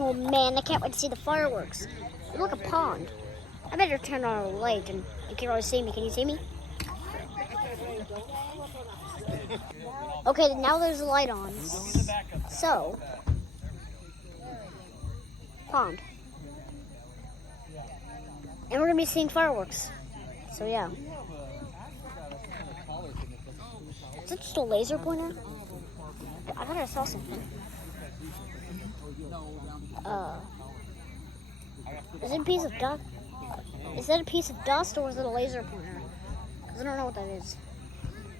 Oh man, I can't wait to see the fireworks. It's like a pond. I better turn on a light and you can't really see me. Can you see me? Okay, now there's a light on. So, pond. And we're gonna be seeing fireworks. So yeah. Is it just a laser pointer? I thought I saw something. Is it a piece of dust? Is that a piece of dust or is it a laser pointer? Because I don't know what that is.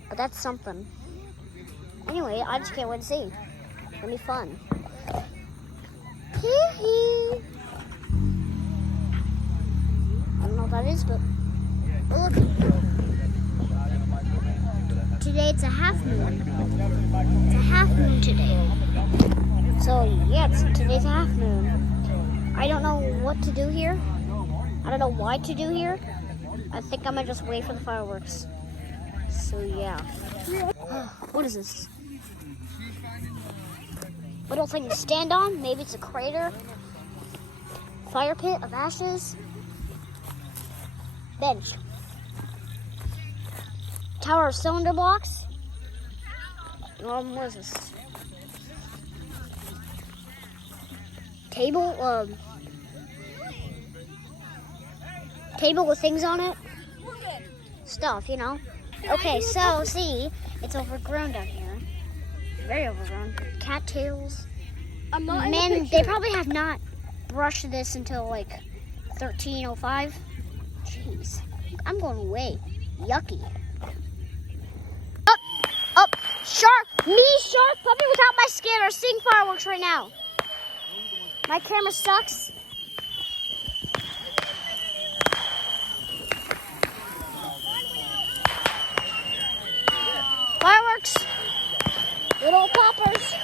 But that's something. Anyway, I just can't wait to see. It's gonna be fun. Hee-hee. I don't know what that is, but look. Today it's a half moon. It's a half moon today. So yeah, today's a half moon. I don't know what to do here. I don't know why to do here. I think I might just wait for the fireworks. So yeah. What is this? Little thing to stand on? Maybe it's a crater. Fire pit of ashes. Bench. Tower of cylinder blocks. What is this? Table, table with things on it. Stuff, you know. Okay, so see, it's overgrown down here. Very overgrown. Cattails. Men, they probably have not brushed this until like 1305. Jeez, I'm going away. Yucky. Up, shark, me, shark puppy without my skin are seeing fireworks right now. My camera sucks. Fireworks. Little poppers.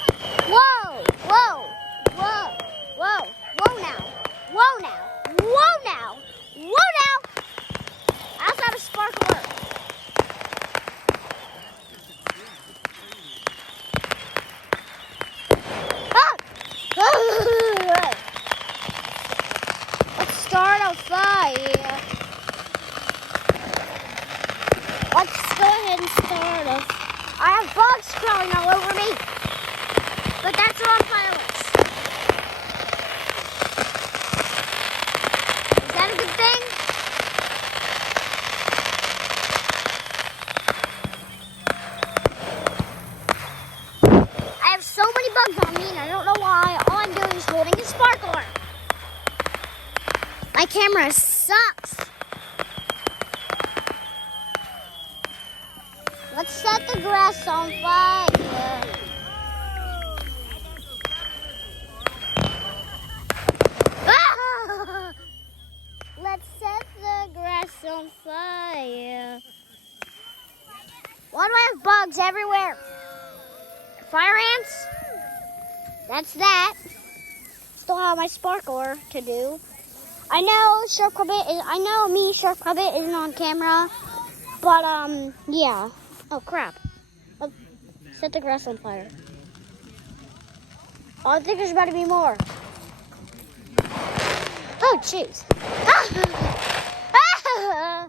Whoa, whoa, whoa, whoa, whoa now. Whoa now. Whoa now. Whoa now. I also have a sparkler. Let's start a fire. Let's go ahead and start a fire. I have bugs crawling all over me. But that's wrong fireworks. Is that a good thing? I have so many bugs on me and I don't know why. All I'm doing is holding a sparkler. My camera sucks. Let's set the grass on fire. Ah! Let's set the grass on fire. Why do I have bugs everywhere? Fire ants? That's that. Still have my sparkler to do. I know Shark Puppet is. I know me, Shark Puppet, isn't on camera, but yeah. Oh crap! Oh, set the grass on fire. Oh, I think there's about to be more. Oh jeez! Ah! Ah!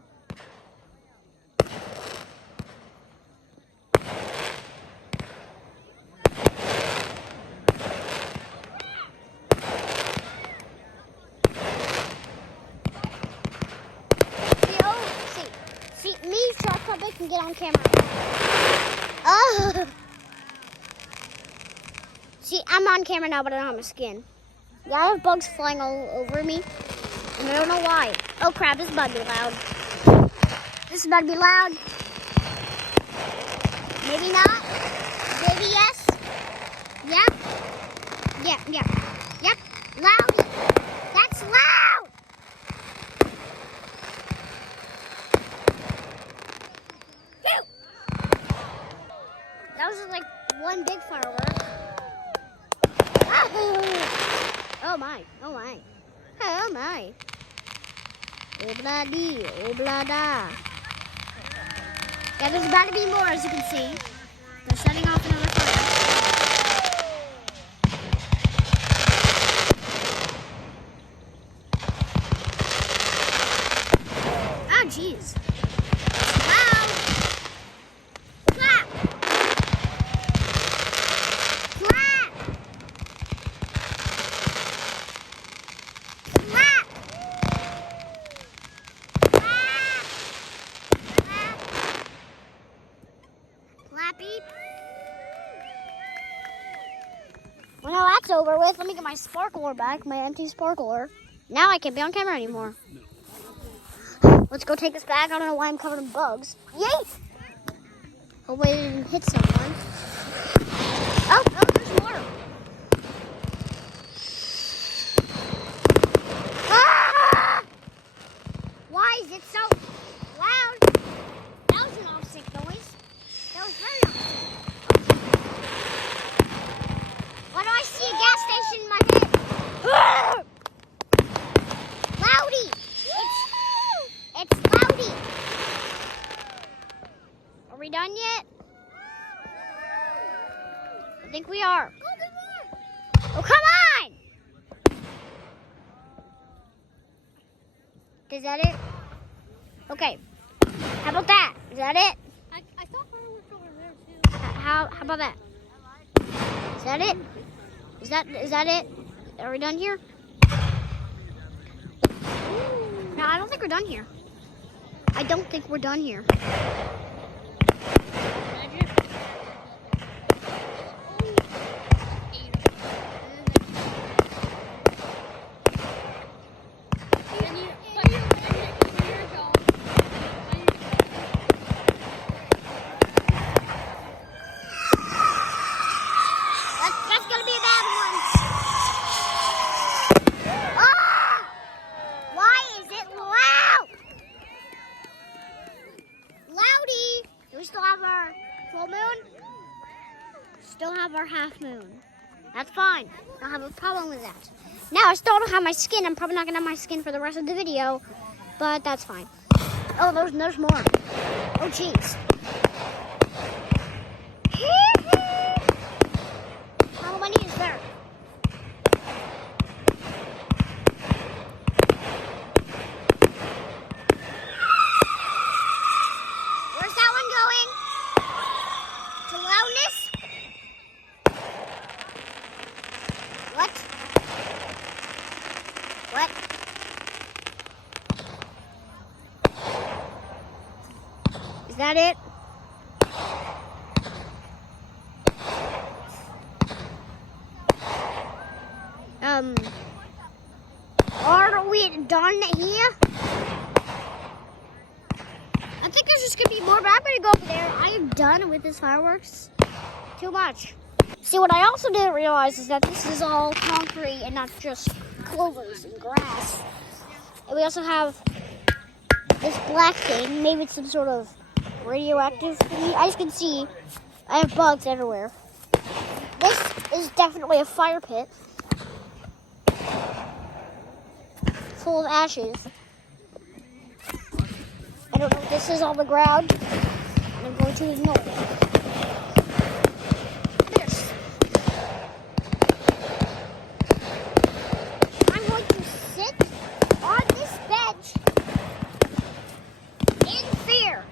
See, me, Shark Puppet, can get on camera. Oh. See, I'm on camera now, but I don't have my skin. Yeah, I have bugs flying all over me, and I don't know why. Oh crap, this is about to be loud. This is about to be loud. Maybe not. Maybe yes. Yep. Yep. Loud. That's loud. That was like one big firework. Oh my. Obladi, oblada. Yeah, there's about to be more, as you can see. They're setting off another fire. over with. Let me get my sparkler back, my anti-sparkler. Now I can't be on camera anymore. Let's go take this back. I don't know why I'm covered in bugs. Yay! Hopefully I didn't hit someone. Oh, there's more. Ah! Why is it so loud? That was an opposite noise. That was very opposite. Why do I see a gas station in my head? Loudy! It's Loudy! Are we done yet? I think we are. Oh, come on! Is that it? Okay. How about that? Is that it? I thought fireworks over there too. How about that? Is that it? Is that it? Are we done here? No, I don't think we're done here. I don't think we're done here. That's gonna be a bad one. Ah! Why is it loud? Loudy! Do we still have our full moon? Still have our half moon. That's fine. I don't have a problem with that. Now I still don't have my skin. I'm probably not gonna have my skin for the rest of the video, but that's fine. Oh, there's more. Oh, jeez. How many is there? Where's that one going? To loudness? What? What? Is that it? Are we done here? I think there's just gonna be more, but I'm gonna go over there. I am done with this fireworks. Too much. See, what I also didn't realize is that this is all concrete and not just clovers and grass. And we also have this black thing. Maybe it's some sort of radioactive thing. As you can see, I have bugs everywhere. This is definitely a fire pit full of ashes. I don't know if this is on the ground, and I'm going to ignore it. This. I'm going to sit on this bench in fear.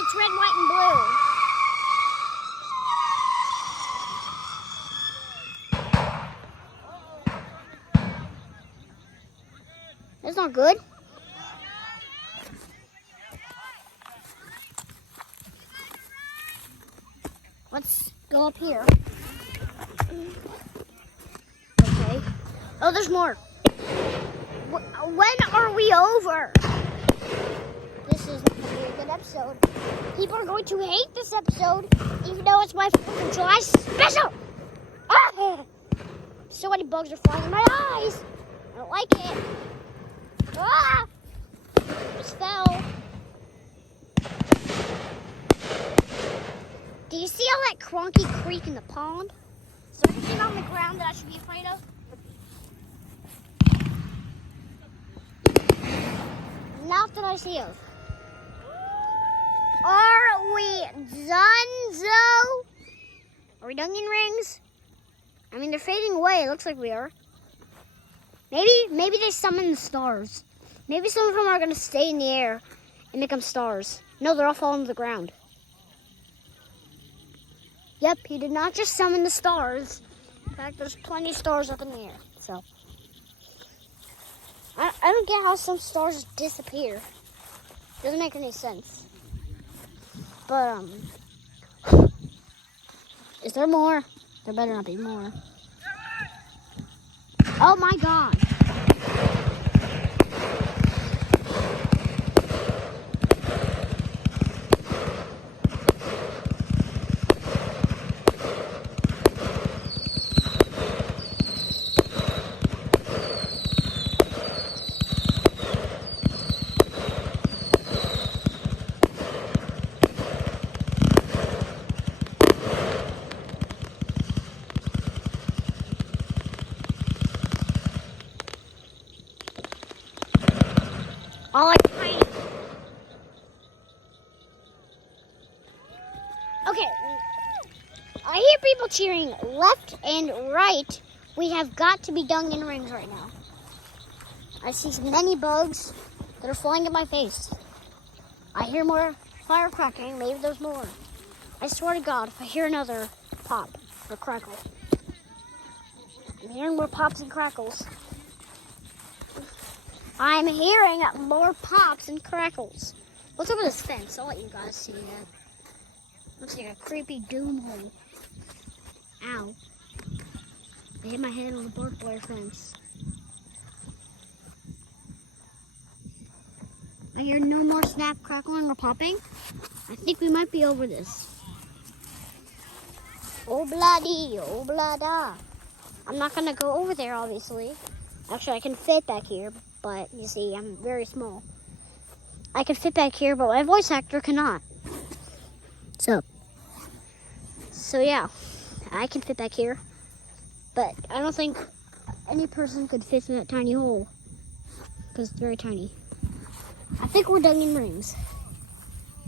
It's red, white, and blue. That's not good. Let's go up here. Okay. Oh, there's more. When are we over? This is not going to be a good episode. People are going to hate this episode, even though it's my 4th of July special. Ah! So many bugs are flying in my eyes. I don't like it. Ah! Just fell. Do you see all that cronky creek in the pond? Is there anything on the ground that I should be afraid of? Not that I see of. Are we done, Zoe? Are we done in rings? I mean, they're fading away. It looks like we are. Maybe they summon the stars. Maybe some of them are going to stay in the air and become stars. No, they're all falling to the ground. Yep, he did not just summon the stars. fact, there's plenty of stars up in the air. So I don't get how some stars disappear. Doesn't make any sense. But is there more? There better not be more. Oh my God. All like tiny. Okay, I hear people cheering left and right. We have got to be Dungan rings right now. I see many bugs that are flying at my face. I hear more fire crackling. Maybe there's more. I swear to God, if I hear another pop or crackle, I'm hearing more pops and crackles. I'm hearing more pops and crackles. What's over this fence? I'll let you guys see that. Looks like a creepy doom hole. Ow. I hit my head on the barbed wire fence. I hear no more snap, crackling, or popping. I think we might be over this. Oh bloody, oh blada. I'm not gonna go over there, obviously. Actually, I can fit back here, but you see, I'm very small. I can fit back here, but my voice actor cannot. So yeah, I can fit back here, but I don't think any person could fit in that tiny hole because it's very tiny. I think we're dug in rings.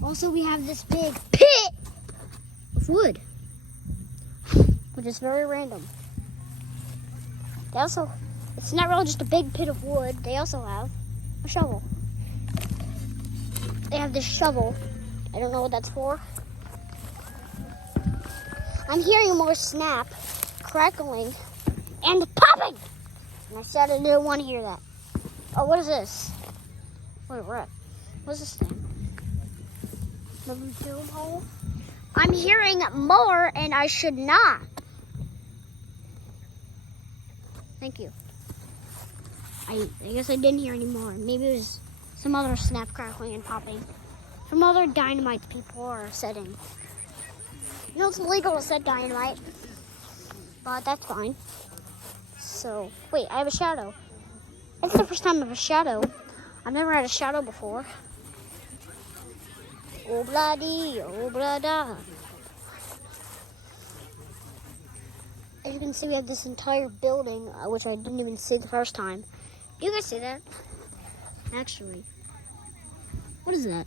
Also, we have this big pit of wood, which is very random. It's not really just a big pit of wood. They also have a shovel. They have this shovel. I don't know what that's for. I'm hearing more snap, crackling, and popping. And I said I didn't want to hear that. Oh, what is this? Wait, what? What's this thing? The doom hole? I'm hearing more, and I should not. Thank you. I guess I didn't hear any more. Maybe it was some other snap, crackling, and popping. Some other dynamite people are setting. You know, it's illegal to set dynamite, but that's fine. So, wait, I have a shadow. It's the first time I have a shadow. I've never had a shadow before. Oh, bloody, oh, blada. As you can see, we have this entire building, which I didn't even see the first time. You guys see that? Actually. What is that?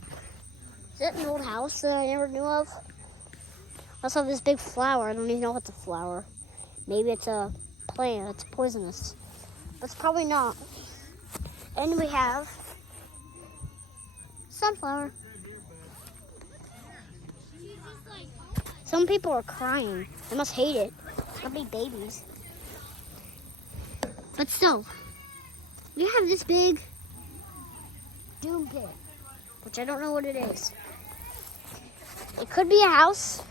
Is that an old house that I never knew of? I also have this big flower. I don't even know if it's a flower. Maybe it's a plant. It's poisonous. But it's probably not. And we have sunflower. Some people are crying. They must hate it. They'll be babies. But still, we have this big doom pit, which I don't know what it is. It could be a house.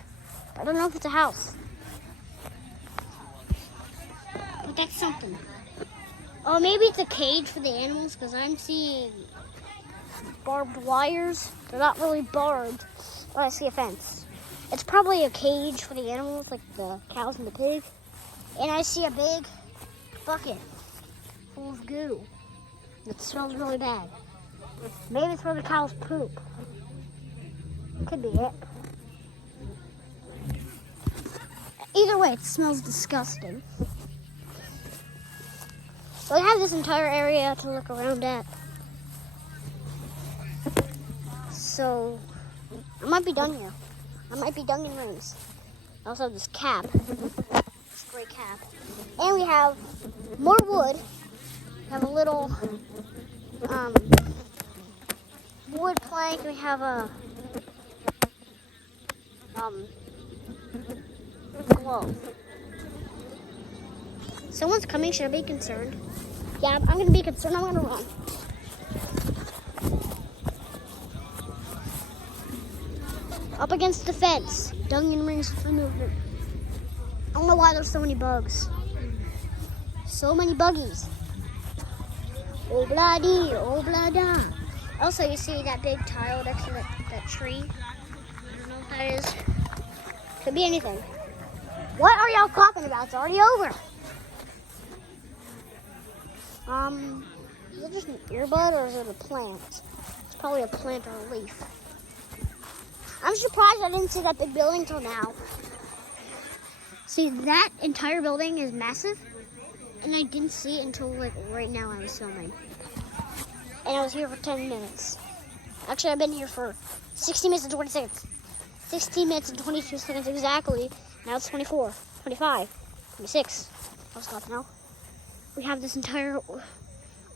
I don't know if it's a house. But that's something. Oh, maybe it's a cage for the animals, because I'm seeing barbed wires. They're not really barbed. Oh, I see a fence. It's probably a cage for the animals, like the cows and the pig. And I see a big bucket full of goo. It smells really bad. Maybe it's where the cows poop. Could be it. Either way, it smells disgusting. So we have this entire area to look around at. So I might be done here. I might be done in rings. I also have this cap. This gray cap. And we have more wood. We have a little wood plank. We have a glove. Someone's coming. Should I be concerned? Yeah, I'm gonna be concerned. I'm gonna run. Up against the fence. Dungeon rings for movement. I don't know why there's so many bugs. So many buggies. Oh blah dee, oh blah da. Also, you see that big tile next to that tree? I don't know what that is. Could be anything. What are y'all talking about? It's already over. Is it just an earbud or is it a plant? It's probably a plant or a leaf. I'm surprised I didn't see that big building till now. See, that entire building is massive, and I didn't see it until like right now I was filming. And I was here for 10 minutes. Actually, I've been here for 60 minutes and 20 seconds. 16 minutes and 22 seconds exactly. Now it's 24, 25, 26. I was talking now. We have this entire...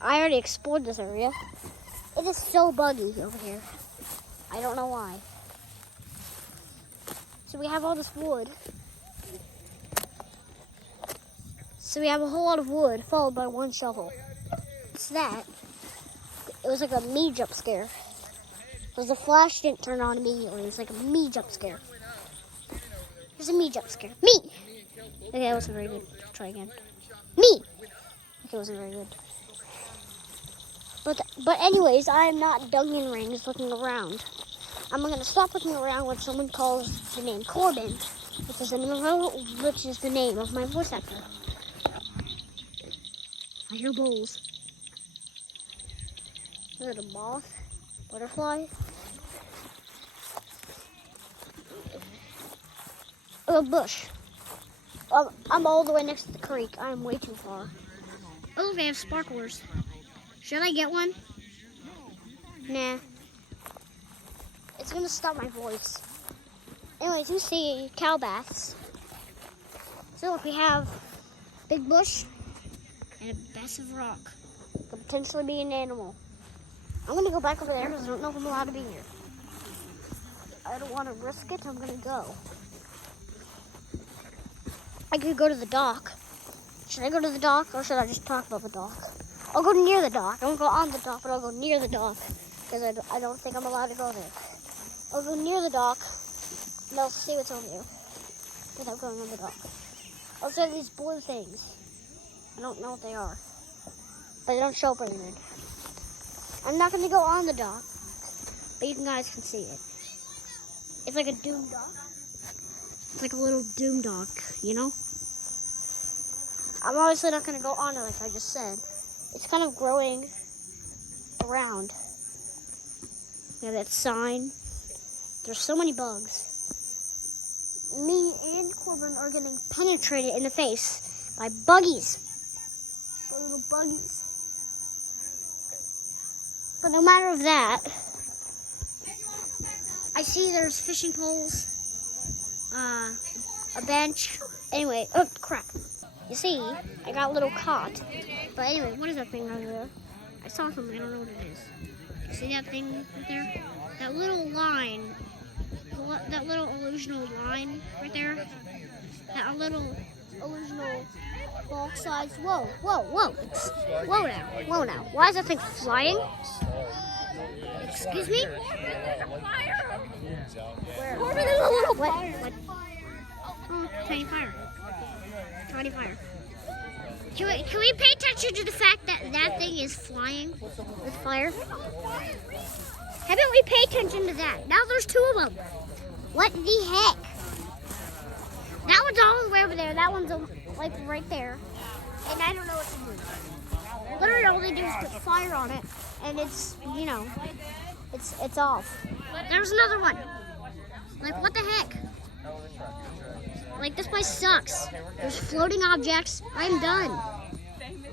I already explored this area. It is so buggy over here. I don't know why. So we have all this wood. So we have a whole lot of wood followed by one shovel. What's that? It was like a me jump scare. Because the flash didn't turn on immediately. It was like a me jump scare. There's a me jump scare. Me! Okay, that wasn't very good. Try again. Me! Okay, it wasn't very good. But anyways, I am not Dungeon Rings looking around. I'm going to stop looking around when someone calls the name Corbin, which is the name of my voice actor. I hear bulls. Is it a moth? Butterfly? Oh, a bush. I'm all the way next to the creek. I'm way too far. Oh, they have sparklers. Should I get one? Nah. It's gonna stop my voice. Anyways, you see cow baths. So look, we have big bush and a massive rock. Could potentially be an animal. I'm gonna go back over there because I don't know if I'm allowed to be here. I don't want to risk it. I'm gonna go. I could go to the dock. Should I go to the dock or should I just talk about the dock? I'll go near the dock. I won't go on the dock, but I'll go near the dock because I don't think I'm allowed to go there. I'll go near the dock and I'll see what's over there without going on the dock. Also, have these blue things. I don't know what they are, but they don't show up very good. I'm not going to go on the dock, but you guys can see it. It's like a doom dock. It's like a little doom dock, you know? I'm obviously not going to go on it like I just said. It's kind of growing around. We have that sign. There's so many bugs. Me and Corbin are getting penetrated in the face by buggies. By little buggies. But no matter of that, I see there's fishing poles, a bench. Anyway, oh crap. You see, I got a little caught. But anyway, what is that thing over there? I saw something, I don't know what it is. You see that thing right there? That little line, that little illusional line right there? That little illusional ball size. Whoa, whoa, whoa. Whoa now, whoa now. Why is that thing flying? Excuse me? Where? There's a little fire. What? Oh, tiny fire. Tiny fire. Can we pay attention to the fact that that thing is flying with fire? How about we pay attention to that? Now there's two of them. What the heck? That one's all the way over there. That one's like right there. And I don't know what to do. Literally all they do is put fire on it. And it's, you know, it's off. There's another one. Like, what the heck? Like, this place sucks. There's floating objects. I'm done.